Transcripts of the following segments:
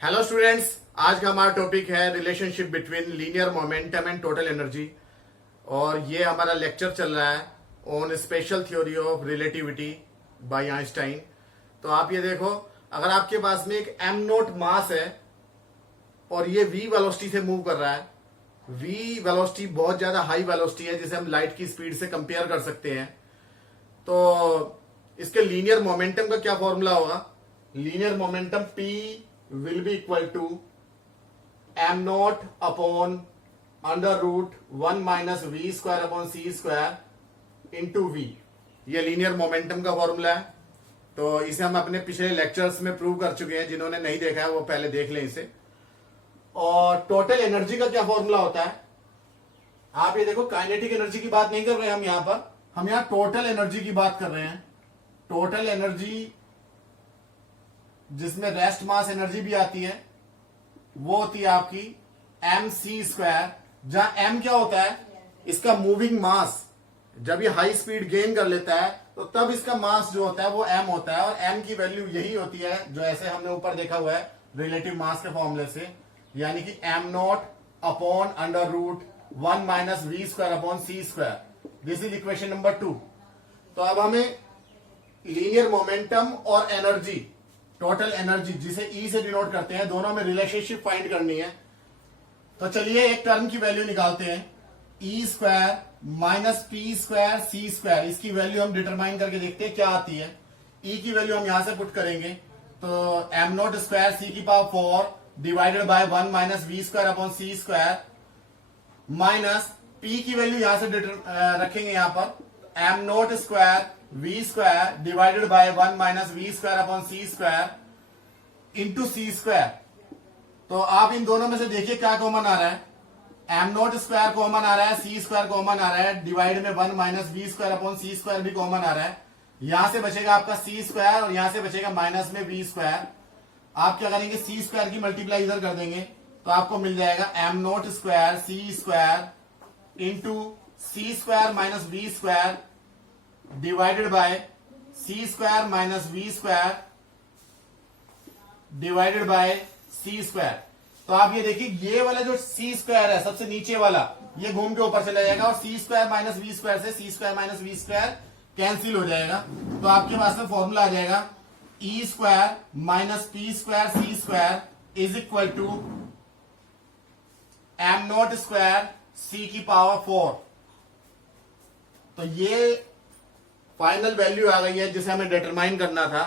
Hello students, आज का हमारा टॉपिक है relationship between linear momentum and total energy. और ये हमारा लेक्चर चल रहा है on special theory of relativity by Einstein. तो आप ये देखो, अगर आपके पास में एक एम नोट मास है और ये वी वेलोसिटी से मूव कर रहा है, वी वेलोसिटी बहुत ज्यादा हाई वेलोसिटी है जिसे हम लाइट की स्पीड से कंपेयर कर सकते हैं। तो इसके लीनियर मोमेंटम का क्या फॉर्मूला होगा? Linear momentum P will be equal to m naught upon under root 1 minus v square upon c square into v। ये लीनियर मोमेंटम का फॉर्मूला है। तो इसे हम अपने पिछले लेक्चर्स में प्रूव कर चुके हैं। जिन्होंने नहीं देखा है वो पहले देख लें इसे। और टोटल एनर्जी का क्या फॉर्मूला होता है? आप ये देखो, काइनेटिक एनर्जी की बात नहीं कर रहे हम यहां पर, हम यहां टोटल एनर्जी की बात कर रहे हैं। टोटल एनर्जी जिसमें रेस्ट मास एनर्जी भी आती है वो होती है आपकी एम सी स्क्वायर, जहां एम क्या होता है? इसका मूविंग मास। जब ये हाई स्पीड गेन कर लेता है तो तब इसका मास जो होता है वो एम होता है, और एम की वैल्यू यही होती है जो ऐसे हमने ऊपर देखा हुआ है रिलेटिव मास के फॉर्मूले से, यानी कि m naught upon under root 1 minus we square upon c square. This is equation number 2। तो अब हमें लीनियर मोमेंटम और एनर्जी, टोटल एनर्जी जिसे ई से डिनोट करते हैं, दोनों में रिलेशनशिप फाइंड करनी है। तो चलिए एक टर्म की वैल्यू निकालते हैं, ई स्क्वायर माइनस पी स्क्वायर सी स्क्वायर। इसकी वैल्यू हम डिटरमाइन करके देखते हैं क्या आती है। ई की वैल्यू हम यहां से पुट करेंगे, तो एम नोट स्क्वायर सी की power 4 divided by 1 minus we square upon c square, minus p की वैल्यू यहां से रखेंगे यहां पर m naught square v square divided by 1 minus we square upon c square into c square. तो आप इन दोनों में से देखिए क्या कॉमन आ रहा है। एम नोट स्क्वायर कॉमन आ रहा है, सी स्क्वायर कॉमन आ रहा है, डिवाइड में 1 minus we square upon c square भी कॉमन आ रहा है। यहां से बचेगा आपका सी स्क्वायर और यहां से बचेगा माइनस में वी स्क्वायर। आप क्या करेंगे, सी स्क्वायर की मल्टीप्लाई इधर कर देंगे तो आपको मिल जाएगा m naught square C square into c square minus we square divided by c square minus we square divided by c square. तो आप ये देखिए, ये वाला जो सी स्क्वायर है सबसे नीचे वाला, ये घूम के ऊपर चला जाएगा और C square minus we square से C square minus we square cancel हो जाएगा। तो आपके पास में फॉर्मूला आ जाएगा E square minus P square C square is equal to M naught square सी की पावर 4। तो ये फाइनल वैल्यू आ गई है जिसे हमें डिटरमाइन करना था।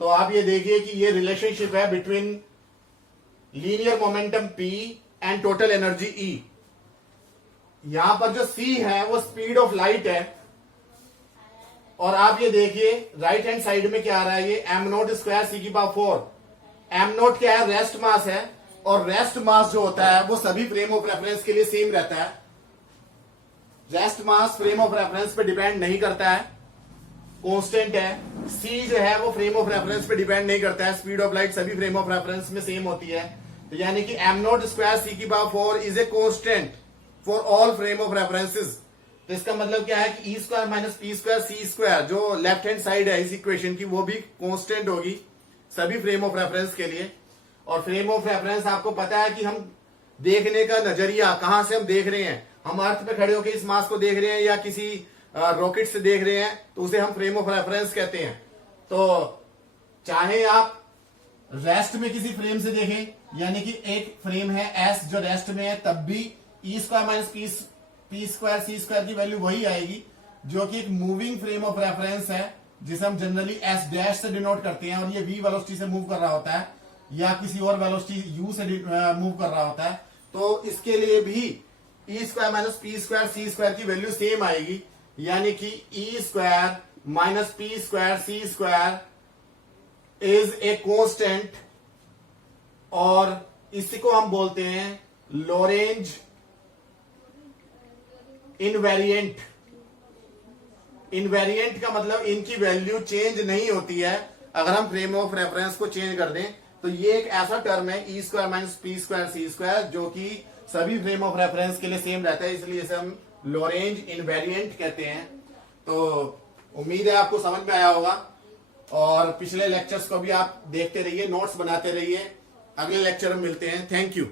तो आप ये देखिए कि ये रिलेशनशिप है between linear momentum P and total energy E। यहां पर जो C है वो स्पीड ऑफ लाइट है, और आप ये देखिए राइट हैंड साइड में क्या आ रहा है, ये एम नोट स्क्वायर सी की पावर 4। एम नोट क्या है? रेस्ट मास है, और रेस्ट मास जो होता है वो सभी फ्रेम ऑफ रेफरेंस के लिए सेम रहता है। Rest mass frame of reference पे डिपेंड नहीं करता है, कांस्टेंट है। सी जो है वो फ्रेम ऑफ रेफरेंस पे डिपेंड नहीं करता है। स्पीड ऑफ लाइट सभी फ्रेम ऑफ रेफरेंस में सेम होती है। तो यानी कि एम नोट स्क्वायर सी की power 4 is a constant for all frame of references. तो इसका मतलब क्या है कि E square minus P square सी स्क्वायर जो लेफ्ट हैंड साइड है इस इक्वेशन की, वो भी कांस्टेंट होगी सभी फ्रेम ऑफ रेफरेंस के लिए। और फ्रेम ऑफ रेफरेंस आपको पता है कि हम देखने का नजरिया कहां से हम देख रहे हैं। हम अर्थ पे खड़े होकर इस मास को देख रहे हैं या किसी रॉकेट से देख रहे हैं, तो उसे हम फ्रेम ऑफ रेफरेंस कहते हैं। तो चाहे आप रेस्ट में किसी फ्रेम से देखें, यानी कि एक फ्रेम है एस जो रेस्ट में है, तब भी E square minus P square सी स्क्वायर की वैल्यू वही आएगी, जो कि एक मूविंग फ्रेम ऑफ रेफरेंस है जिसे हम जनरली एस डैश से डिनोट करते हैं। और ये वी वेलोसिटी से मूव कर रहा होता है या किसी और वेलोसिटी यू से मूव कर रहा होता है। तो इसके लिए भी E square minus P square सी स्क्वायर की वैल्यू सेम आएगी, यानी कि E square minus P square C square is a constant, और इसी को हम बोलते हैं लोरेंज इनवेरिएंट। इनवेरिएंट का मतलब इनकी वैल्यू चेंज नहीं होती है अगर हम फ्रेम ऑफ रेफरेंस को चेंज कर दें। तो ये एक ऐसा टर्म है ई स्क्वायर माइनस पी स्क्वायर सी स्क्वायर जो कि सभी फ्रेम ऑफ रेफरेंस के लिए सेम रहता है, इसलिए इसे हम लोरेंज इनवेरिएंट कहते हैं। तो उम्मीद है आपको समझ में आया होगा, और पिछले लेक्चर्स को भी आप देखते रहिए, नोट्स बनाते रहिए, अगले लेक्चर में मिलते हैं। Thank you.